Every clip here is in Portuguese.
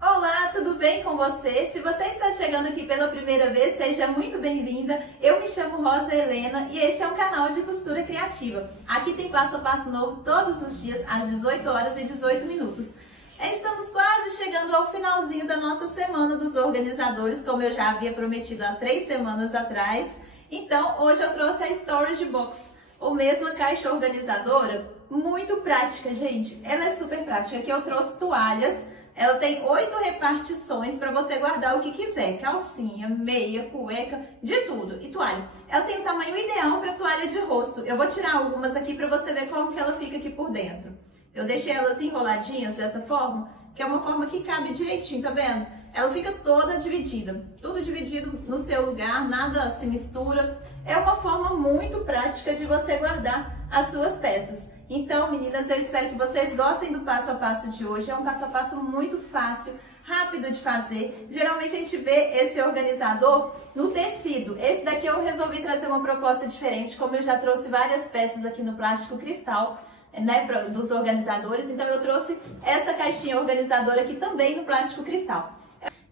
Olá, tudo bem com você? Se você está chegando aqui pela primeira vez, seja muito bem-vinda. Eu me chamo Rosa Helena e este é um canal de costura criativa. Aqui tem passo a passo novo todos os dias às 18 horas e 18 minutos. Estamos quase chegando ao finalzinho da nossa Semana dos Organizadores, como eu já havia prometido há 3 semanas atrás. Então, hoje eu trouxe a Storage Box, ou mesmo a caixa organizadora, muito prática, gente. Ela é super prática. Aqui eu trouxe toalhas. Ela tem 8 repartições para você guardar o que quiser, calcinha, meia, cueca, de tudo. E toalha. Ela tem o tamanho ideal para toalha de rosto. Eu vou tirar algumas aqui para você ver como que ela fica aqui por dentro. Eu deixei elas enroladinhas dessa forma, que é uma forma que cabe direitinho, tá vendo? Ela fica toda dividida, tudo dividido no seu lugar, nada se mistura. É uma forma muito prática de você guardar as suas peças. Então, meninas, eu espero que vocês gostem do passo a passo de hoje. É um passo a passo muito fácil, rápido de fazer. Geralmente a gente vê esse organizador no tecido. Esse daqui eu resolvi trazer uma proposta diferente, como eu já trouxe várias peças aqui no plástico cristal, né, dos organizadores. Então eu trouxe essa caixinha organizadora aqui também no plástico cristal.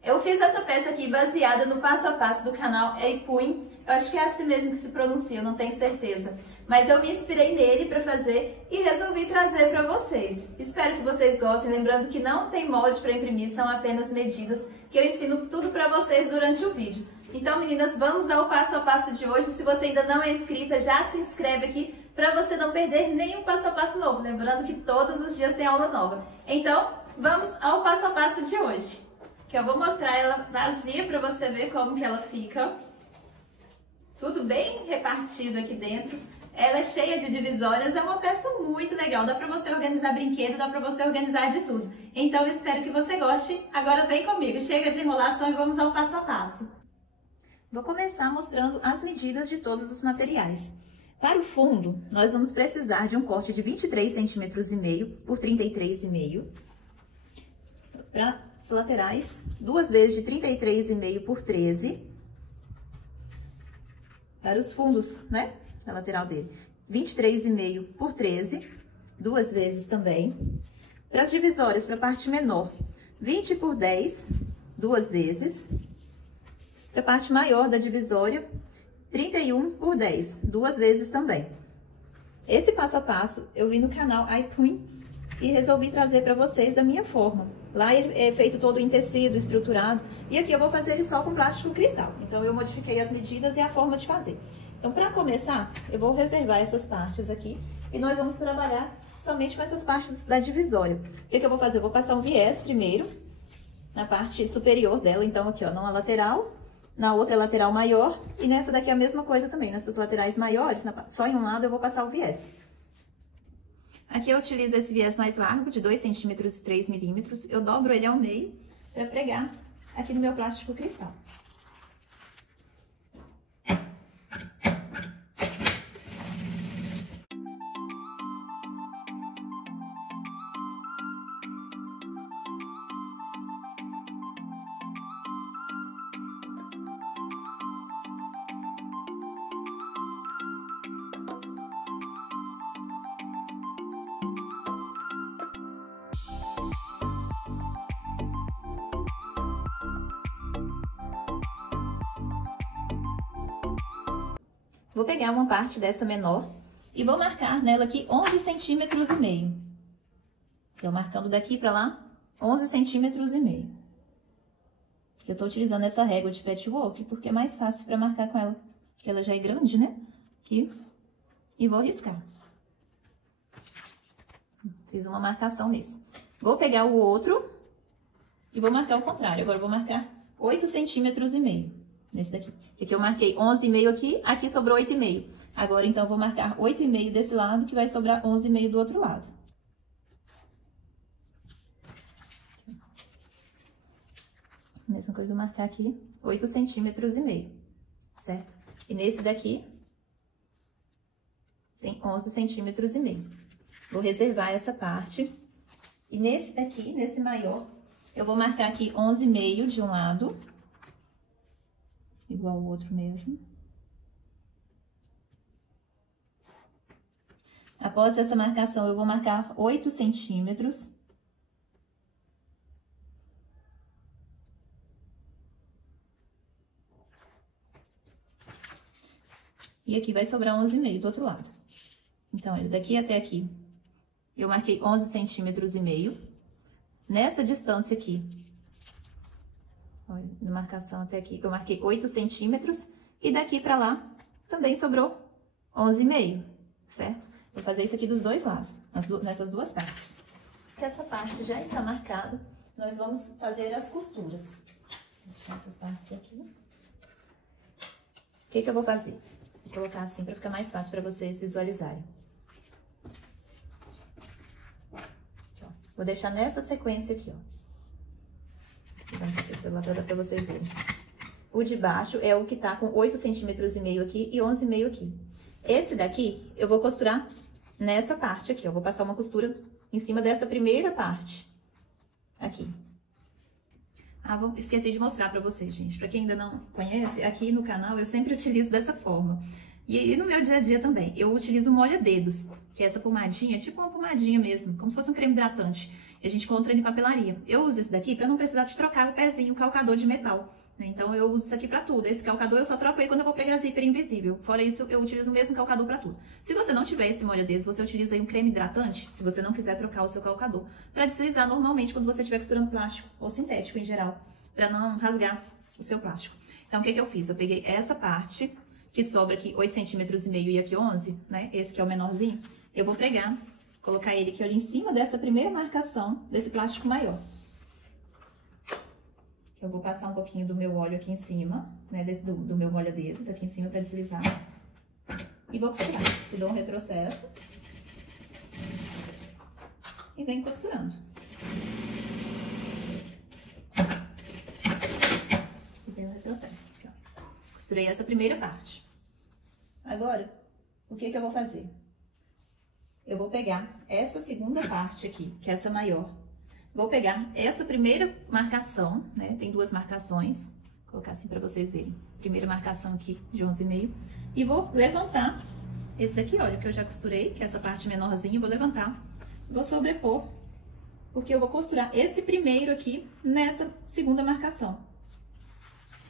Eu fiz essa peça aqui baseada no passo a passo do canal Eipuin. Eu acho que é assim mesmo que se pronuncia, eu não tenho certeza. Mas eu me inspirei nele para fazer e resolvi trazer para vocês. Espero que vocês gostem, lembrando que não tem molde para imprimir, são apenas medidas que eu ensino tudo para vocês durante o vídeo. Então, meninas, vamos ao passo a passo de hoje. Se você ainda não é inscrita, já se inscreve aqui para você não perder nenhum passo a passo novo. Lembrando que todos os dias tem aula nova. Então, vamos ao passo a passo de hoje, que eu vou mostrar ela vazia para você ver como que ela fica. Tudo bem repartido aqui dentro. Ela é cheia de divisórias, é uma peça muito legal. Dá para você organizar brinquedo, dá para você organizar de tudo. Então eu espero que você goste. Agora vem comigo, chega de enrolação e vamos ao passo a passo. Vou começar mostrando as medidas de todos os materiais. Para o fundo, nós vamos precisar de um corte de 23,5 cm por 33,5 cm. Para as laterais, 2 vezes de 33,5 por 13. Para os fundos, né? A lateral dele, 23,5 por 13, 2 vezes também. Para as divisórias, para a parte menor, 20 por 10, 2 vezes. Para a parte maior da divisória, 31 por 10, 2 vezes também. Esse passo a passo eu vi no canal Eipuin e resolvi trazer para vocês da minha forma. Lá ele é feito todo em tecido, estruturado, e aqui eu vou fazer ele só com plástico cristal. Então eu modifiquei as medidas e a forma de fazer. Então, para começar, eu vou reservar essas partes aqui e nós vamos trabalhar somente com essas partes da divisória. O que eu vou fazer? Eu vou passar um viés primeiro, na parte superior dela, então aqui, ó, numa lateral, na outra lateral maior, e nessa daqui a mesma coisa também, nessas laterais maiores, só em um lado eu vou passar o viés. Aqui eu utilizo esse viés mais largo, de 2 centímetros e 3 milímetros, eu dobro ele ao meio para pregar aqui no meu plástico cristal. Vou pegar uma parte dessa menor e vou marcar nela aqui 11 centímetros e meio. Tô marcando daqui pra lá 11 centímetros e meio. Eu tô utilizando essa régua de patchwork porque é mais fácil pra marcar com ela, porque ela já é grande, né? Aqui. E vou riscar. Fiz uma marcação nesse. Vou pegar o outro e vou marcar o contrário. Agora eu vou marcar 8 centímetros e meio. Nesse daqui. Aqui eu marquei 11,5 aqui, aqui sobrou 8,5. Agora, então, eu vou marcar 8,5 desse lado, que vai sobrar 11,5 do outro lado. Mesma coisa, eu vou marcar aqui 8 centímetros e meio, certo? E nesse daqui, tem 11 centímetros e meio. Vou reservar essa parte. E nesse daqui, nesse maior, eu vou marcar aqui 11,5 de um lado. Igual o outro mesmo. Após essa marcação, eu vou marcar 8 centímetros. E aqui vai sobrar 11,5 do outro lado. Então, olha, daqui até aqui, eu marquei 11,5 centímetros. Nessa distância aqui, olha, na marcação até aqui, eu marquei 8 centímetros. E daqui pra lá, também sobrou 11,5, certo? Vou fazer isso aqui dos dois lados, nessas duas partes. Essa parte já está marcada, nós vamos fazer as costuras. Vou deixar essas partes aqui. O que que eu vou fazer? Vou colocar assim para ficar mais fácil para vocês visualizarem. Aqui, ó. Vou deixar nessa sequência aqui, ó. Vou celular para vocês verem. O de baixo é o que tá com 8,5 centímetros aqui e 11,5 aqui. Esse daqui, eu vou costurar nessa parte aqui, ó. Vou passar uma costura em cima dessa primeira parte. Aqui. Ah, esqueci de mostrar pra vocês, gente. Pra quem ainda não conhece, aqui no canal eu sempre utilizo dessa forma. E aí no meu dia a dia também, eu utilizo molha-dedos, que é essa pomadinha, tipo uma pomadinha mesmo, como se fosse um creme hidratante. E a gente encontra em papelaria. Eu uso esse daqui pra não precisar de trocar o pezinho, o calcador de metal. Então, eu uso isso aqui pra tudo. Esse calcador eu só troco ele quando eu vou pregar zíper invisível. Fora isso, eu utilizo o mesmo calcador pra tudo. Se você não tiver esse molha-dedos, você utiliza aí um creme hidratante, se você não quiser trocar o seu calcador, pra deslizar normalmente quando você estiver costurando plástico ou sintético em geral, pra não rasgar o seu plástico. Então, o que que eu fiz? Eu peguei essa parte, que sobra aqui 8,5 centímetros e aqui 11, né? Esse que é o menorzinho. Eu vou pregar, colocar ele aqui, olha, em cima dessa primeira marcação desse plástico maior. Eu vou passar um pouquinho do meu óleo aqui em cima, né, do meu molha-dedos aqui em cima pra deslizar. E vou costurar. Eu dou um retrocesso. E venho costurando. E dei um retrocesso. Aqui, ó. Costurei essa primeira parte. Agora, o que que eu vou fazer? Eu vou pegar essa segunda parte aqui, que é essa maior. Vou pegar essa primeira marcação, né? Tem duas marcações. Vou colocar assim pra vocês verem. Primeira marcação aqui de 11,5. E vou levantar esse daqui, olha, que eu já costurei, que é essa parte menorzinha. Vou levantar. Vou sobrepor, porque eu vou costurar esse primeiro aqui nessa segunda marcação.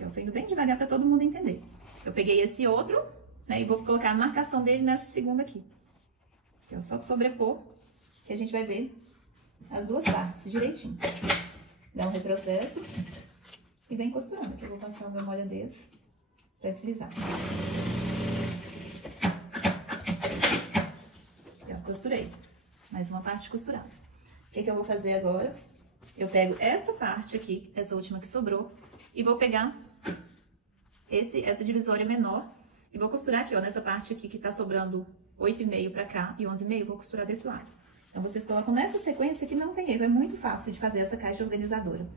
Eu tô indo bem devagar pra todo mundo entender. Eu peguei esse outro, né? E vou colocar a marcação dele nessa segunda aqui. Eu só sobrepor, que a gente vai ver as duas partes direitinho. Dá um retrocesso e vem costurando. Aqui eu vou passar o meu molha-dedos pra deslizar. Já costurei. Mais uma parte costurada. O que que eu vou fazer agora? Eu pego essa parte aqui, essa última que sobrou, e vou pegar essa divisória menor e vou costurar aqui, ó, nessa parte aqui que tá sobrando 8,5 pra cá e 11,5, vou costurar desse lado. Então, vocês colocam nessa sequência que não tem erro, é muito fácil de fazer essa caixa organizadora.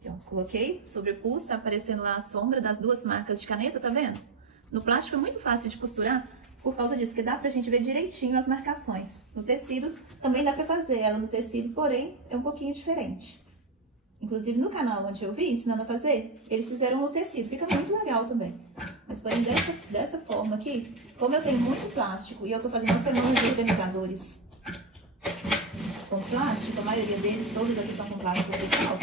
Aqui, ó, coloquei, sobrepus, tá aparecendo lá a sombra das duas marcas de caneta, tá vendo? No plástico é muito fácil de costurar por causa disso, que dá pra gente ver direitinho as marcações. No tecido também dá pra fazer ela no tecido, porém é um pouquinho diferente. Inclusive no canal onde eu vi ensinando a fazer, eles fizeram no tecido, fica muito legal também. Mas porém dessa forma aqui, como eu tenho muito plástico e eu tô fazendo uma semana de organizadores com plástico, a maioria deles, todos aqui são com plástico original.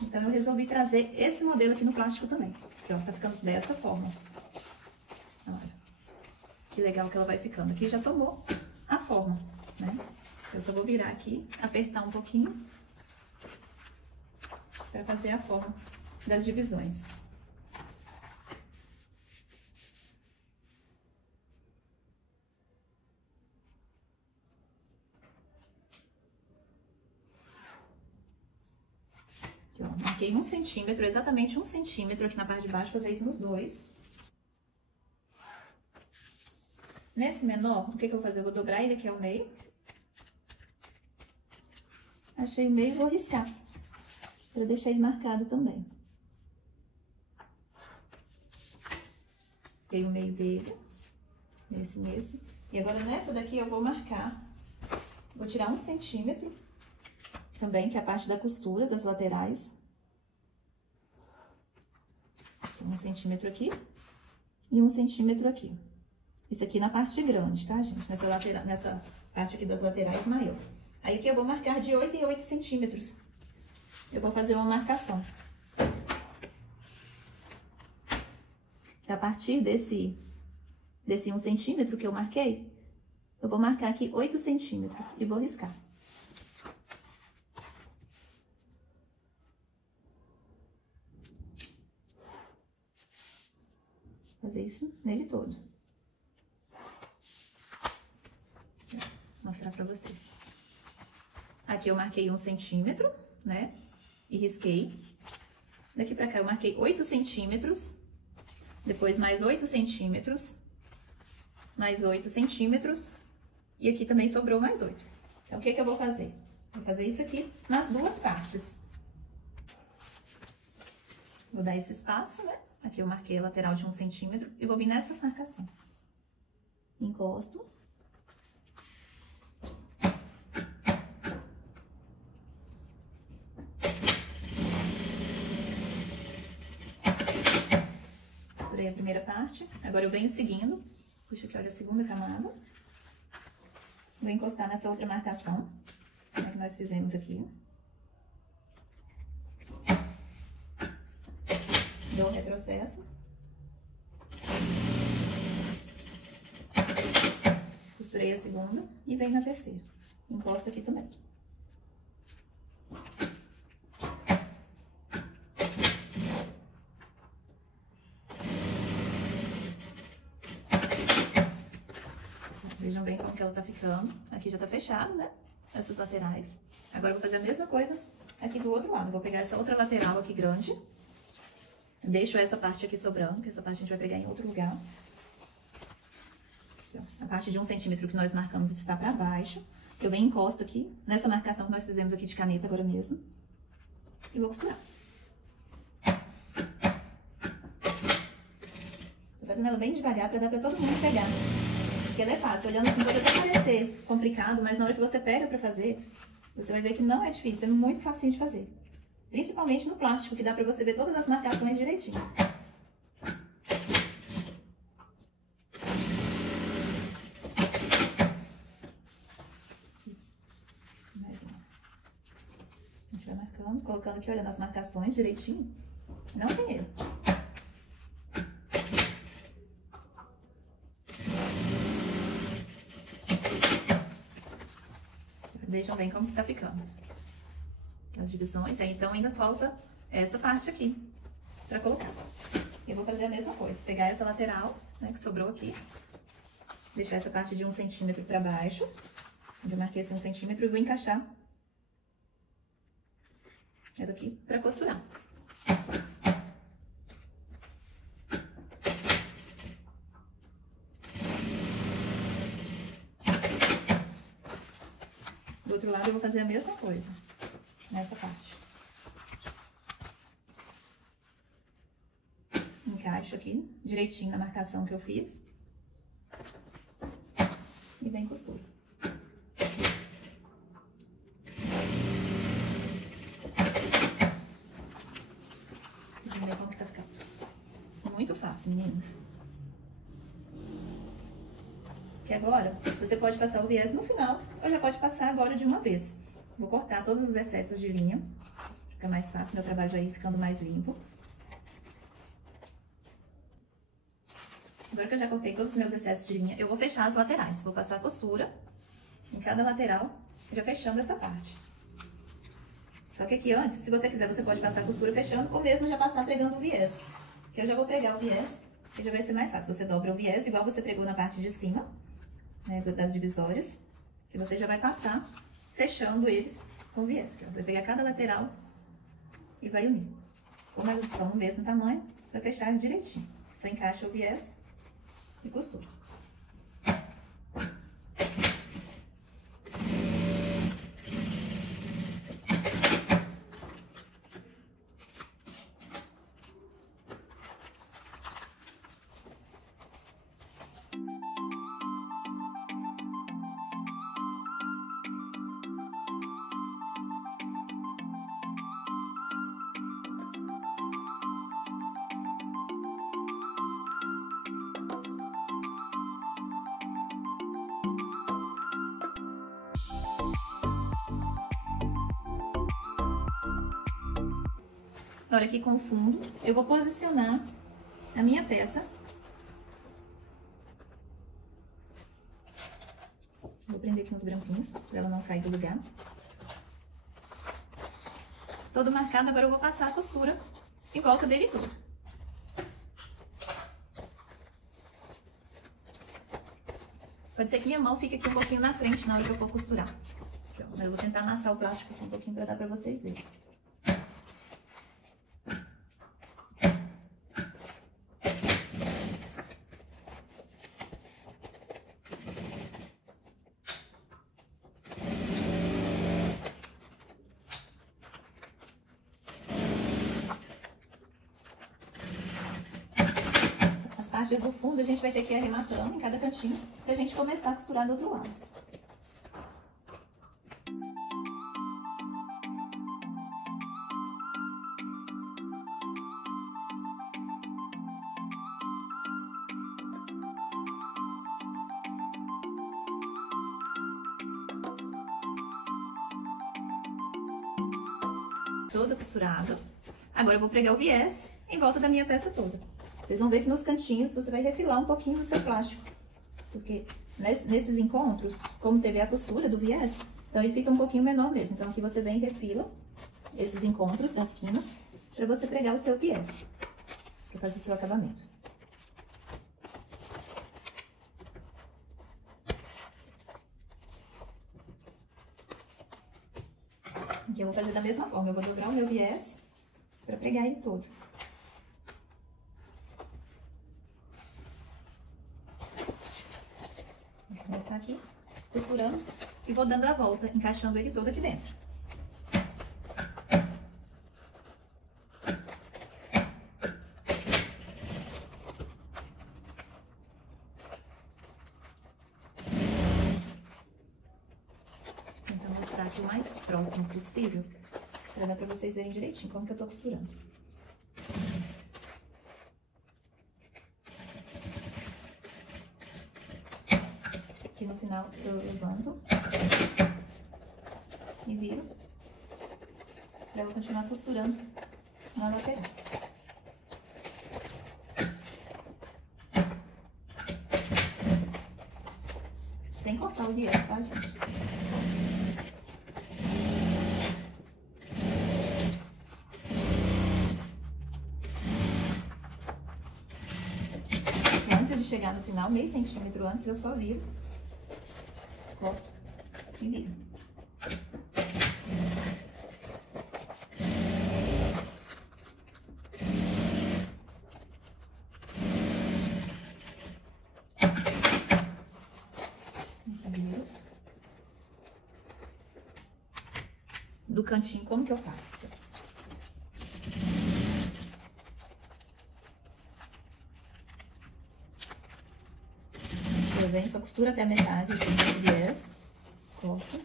Então eu resolvi trazer esse modelo aqui no plástico também. Aqui, ó, tá ficando dessa forma. Olha, que legal que ela vai ficando. Aqui já tomou a forma, né? Eu só vou virar aqui, apertar um pouquinho para fazer a forma das divisões. Aqui, ó, marquei 1 centímetro, exatamente 1 centímetro aqui na parte de baixo, fazer isso nos dois. Nesse menor, o que que eu vou fazer? Eu vou dobrar ele aqui ao meio. Achei o meio e vou riscar, para deixar ele marcado também. Peguei o meio dele, nesse. E agora nessa daqui eu vou marcar, vou tirar 1 centímetro também, que é a parte da costura das laterais. 1 centímetro aqui e 1 centímetro aqui. Isso aqui na parte grande, tá, gente? Nessa parte aqui das laterais maior. Aí aqui eu vou marcar de 8 em 8 centímetros. Eu vou fazer uma marcação. A partir desse 1 centímetro que eu marquei, eu vou marcar aqui 8 centímetros e vou riscar. Fazer isso nele todo. Vou mostrar pra vocês. Aqui eu marquei 1 centímetro, né? E risquei. Daqui pra cá eu marquei 8 centímetros. Depois mais 8 centímetros. Mais 8 centímetros. E aqui também sobrou mais 8. Então, o que que eu vou fazer? Vou fazer isso aqui nas duas partes. Vou dar esse espaço, né? Aqui eu marquei a lateral de 1 centímetro e vou vir nessa marcação. Encosto. Costurei a primeira parte. Agora eu venho seguindo. Puxa aqui, olha, a segunda camada. Vou encostar nessa outra marcação, né, que nós fizemos aqui. Dou um retrocesso. Costurei a segunda e venho na terceira. Encosto aqui também. Vejam bem como que ela tá ficando. Aqui já tá fechado, né? Essas laterais. Agora eu vou fazer a mesma coisa aqui do outro lado. Vou pegar essa outra lateral aqui grande. Deixo essa parte aqui sobrando, que essa parte a gente vai pegar em outro lugar. A parte de 1 centímetro que nós marcamos está pra baixo. Eu venho e encosto aqui, nessa marcação que nós fizemos aqui de caneta agora mesmo. E vou costurar. Tô fazendo ela bem devagar pra dar pra todo mundo pegar. Porque ela é fácil, olhando assim pode até parecer complicado, mas na hora que você pega pra fazer, você vai ver que não é difícil, é muito facinho de fazer. Principalmente no plástico, que dá pra você ver todas as marcações direitinho. Mais uma. A gente vai marcando, colocando aqui, olhando as marcações direitinho. Não tem erro. Vejam bem como que tá ficando. As divisões, aí então ainda falta essa parte aqui pra colocar. Eu vou fazer a mesma coisa, pegar essa lateral, né, que sobrou aqui, deixar essa parte de 1 centímetro pra baixo, onde eu marquei esse 1 centímetro, e vou encaixar ela aqui pra costurar. Do outro lado eu vou fazer a mesma coisa, nessa parte. Encaixo aqui, direitinho na marcação que eu fiz. E vem costura. Vamos ver como que tá ficando. Muito fácil, meninas. Que agora, você pode passar o viés no final, ou já pode passar agora de uma vez. Vou cortar todos os excessos de linha, fica mais fácil, meu trabalho já ir ficando mais limpo. Agora que eu já cortei todos os meus excessos de linha, eu vou fechar as laterais. Vou passar a costura em cada lateral, já fechando essa parte. Só que aqui antes, se você quiser, você pode passar a costura fechando, ou mesmo já passar pregando o viés. Que eu já vou pregar o viés, que já vai ser mais fácil. Você dobra o viés, igual você pregou na parte de cima, né, das divisórias, que você já vai passar fechando eles com o viés. Que vai pegar cada lateral e vai unir. Como elas são do mesmo tamanho, vai fechar direitinho. Só encaixa o viés e costura. Agora aqui com o fundo, eu vou posicionar a minha peça prender aqui nos grampinhos, pra ela não sair do lugar. Todo marcado, agora eu vou passar a costura em volta dele todo. Pode ser que minha mão fique aqui um pouquinho na frente na hora que eu for costurar. Aqui, ó, mas eu vou tentar amassar o plástico aqui um pouquinho pra dar pra vocês verem. As partes do fundo a gente vai ter que ir arrematando em cada cantinho pra gente começar a costurar do outro lado. Toda costurada. Agora eu vou pregar o viés em volta da minha peça toda. Vocês vão ver que nos cantinhos você vai refilar um pouquinho do seu plástico. Porque nesses encontros, como teve a costura do viés, então ele fica um pouquinho menor mesmo. Então aqui você vem e refila esses encontros das quinas para você pregar o seu viés, para fazer o seu acabamento. Aqui eu vou fazer da mesma forma, eu vou dobrar o meu viés para pregar ele todo. Vou começar aqui, costurando e vou dando a volta, encaixando ele todo aqui dentro. Então, vou mostrar aqui o mais próximo possível, para dar para vocês verem direitinho como que eu tô costurando. Aqui no final eu levanto e viro para eu continuar costurando na lateral. Sem cortar o viés, tá, gente? Antes de chegar no final, meio centímetro antes, eu só viro. Corto e viro. Viro. Do cantinho, como que eu faço? Eu venho, só costura até a metade do viés, corto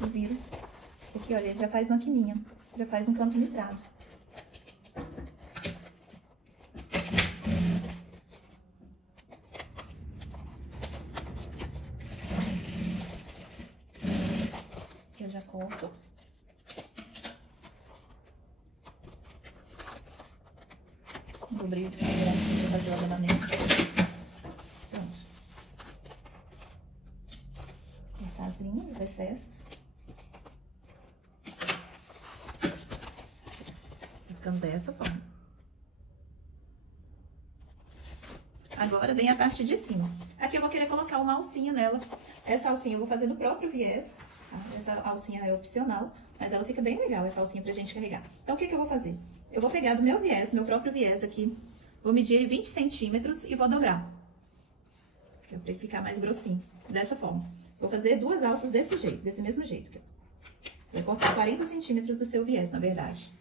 e viro. Aqui, olha, ele já faz uma quininha, já faz um canto mitrado. Aqui eu já corto. Dobrei o braço para fazer o acabamento. As linhas, os excessos. Ficando dessa forma. Agora vem a parte de cima. Aqui eu vou querer colocar uma alcinha nela. Essa alcinha eu vou fazer no próprio viés. Tá? Essa alcinha é opcional, mas ela fica bem legal, essa alcinha pra gente carregar. Então o que que eu vou fazer? Eu vou pegar do meu viés, meu próprio viés aqui, vou medir ele 20 centímetros e vou dobrar. Pra ele ficar mais grossinho, dessa forma. Vou fazer duas alças desse jeito, desse mesmo jeito. Aqui, ó. Você vai cortar 40 centímetros do seu viés, na verdade.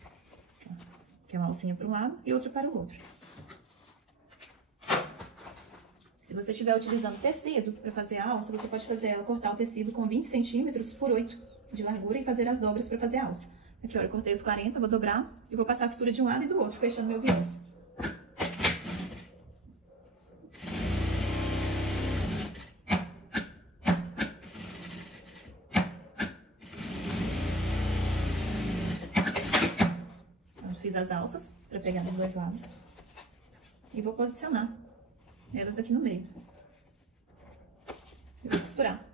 Que é uma alcinha para um lado e outra para o outro. Se você estiver utilizando tecido para fazer a alça, você pode fazer ela, cortar o tecido com 20 centímetros por 8 de largura e fazer as dobras para fazer a alça. Aqui, olha, eu cortei os 40, vou dobrar e vou passar a costura de um lado e do outro, fechando meu viés. Fiz as alças para pegar dos dois lados e vou posicionar elas aqui no meio. Eu vou costurar.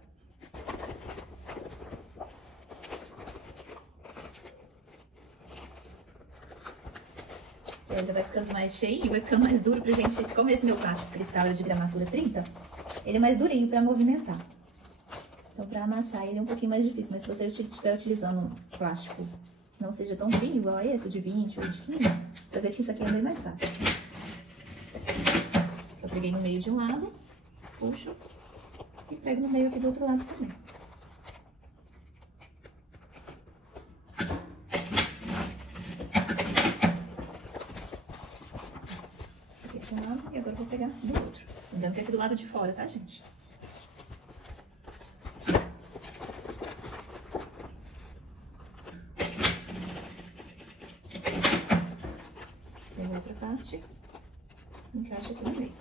Ele já vai ficando mais cheio, vai ficando mais duro pra gente... Como esse meu plástico cristal é de gramatura 30, ele é mais durinho pra movimentar. Então, pra amassar ele é um pouquinho mais difícil, mas se você estiver utilizando um plástico que não seja tão durinho, igual a esse, o de 20 ou de 15, você vai ver que isso aqui é bem mais fácil. Eu peguei no meio de um lado, puxo e pego no meio aqui do outro lado também. Aqui de um lado e agora eu vou pegar do outro. Lembrando que é aqui do lado de fora, tá, gente? Pego a outra parte, encaixa aqui no meio.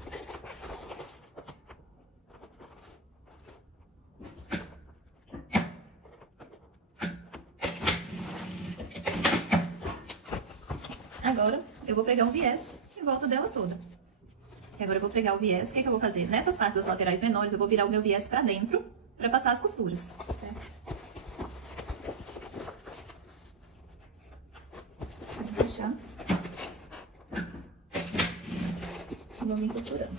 Agora, eu vou pegar um viés em volta dela toda. E agora eu vou pegar o viés, o que eu vou fazer? Nessas partes das laterais menores, eu vou virar o meu viés pra dentro, pra passar as costuras, certo? Vou deixar. E vou vir costurando.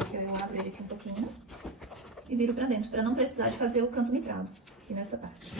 Aqui eu abro ele aqui um pouquinho e viro pra dentro, pra não precisar de fazer o canto mitrado aqui nessa parte.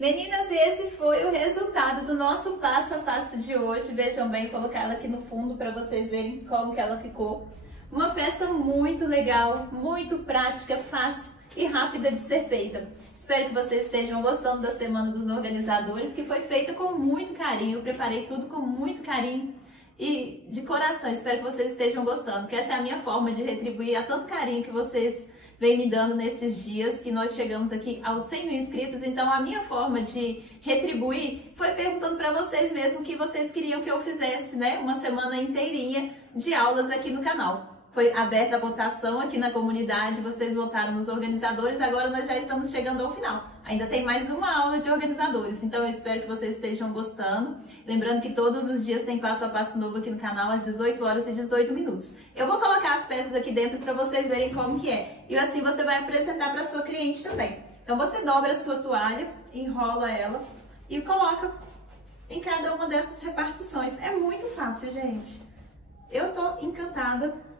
Meninas, e esse foi o resultado do nosso passo a passo de hoje. Vejam bem, colocar ela aqui no fundo para vocês verem como que ela ficou. Uma peça muito legal, muito prática, fácil e rápida de ser feita. Espero que vocês estejam gostando da Semana dos Organizadores, que foi feita com muito carinho. Eu preparei tudo com muito carinho e de coração. Espero que vocês estejam gostando, que essa é a minha forma de retribuir a tanto carinho que vocês vem me dando nesses dias que nós chegamos aqui aos 100 mil inscritos. Então a minha forma de retribuir foi perguntando para vocês mesmo o que vocês queriam que eu fizesse, né? Uma semana inteirinha de aulas aqui no canal. Foi aberta a votação aqui na comunidade, vocês votaram nos organizadores, agora nós já estamos chegando ao final. Ainda tem mais uma aula de organizadores, então eu espero que vocês estejam gostando. Lembrando que todos os dias tem passo a passo novo aqui no canal, às 18 horas e 18 minutos. Eu vou colocar as peças aqui dentro para vocês verem como que é. E assim você vai apresentar para sua cliente também. Então você dobra a sua toalha, enrola ela e coloca em cada uma dessas repartições. É muito fácil, gente. Eu tô encantada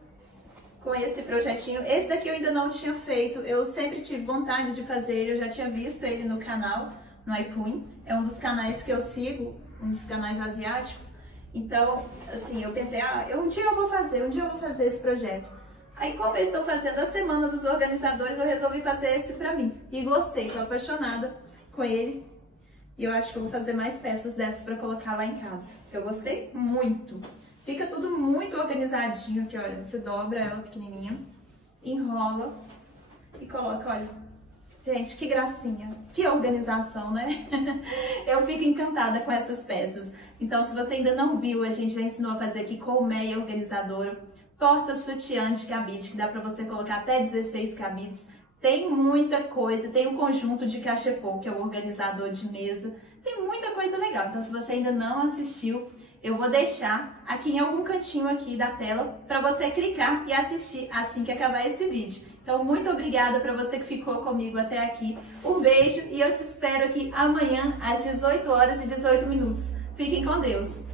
com esse projetinho. Esse daqui eu ainda não tinha feito, eu sempre tive vontade de fazer, eu já tinha visto ele no canal, no iPun, é um dos canais que eu sigo, um dos canais asiáticos. Então, assim, eu pensei, um dia eu vou fazer esse projeto. Aí começou fazendo a Semana dos Organizadores, eu resolvi fazer esse pra mim. E gostei, tô apaixonada com ele. E eu acho que eu vou fazer mais peças dessas pra colocar lá em casa. Eu gostei muito. Fica tudo muito organizadinho aqui, olha. Você dobra ela pequenininha, enrola e coloca, olha. Gente, que gracinha, que organização, né? Eu fico encantada com essas peças. Então, se você ainda não viu, a gente já ensinou a fazer aqui colmeia organizadora, porta-sutiã de cabide, que dá pra você colocar até 16 cabides. Tem muita coisa, tem um conjunto de cachepô, que é o organizador de mesa. Tem muita coisa legal. Então, se você ainda não assistiu, eu vou deixar aqui em algum cantinho aqui da tela para você clicar e assistir assim que acabar esse vídeo. Então, muito obrigada para você que ficou comigo até aqui. Um beijo e eu te espero aqui amanhã às 18 horas e 18 minutos. Fiquem com Deus!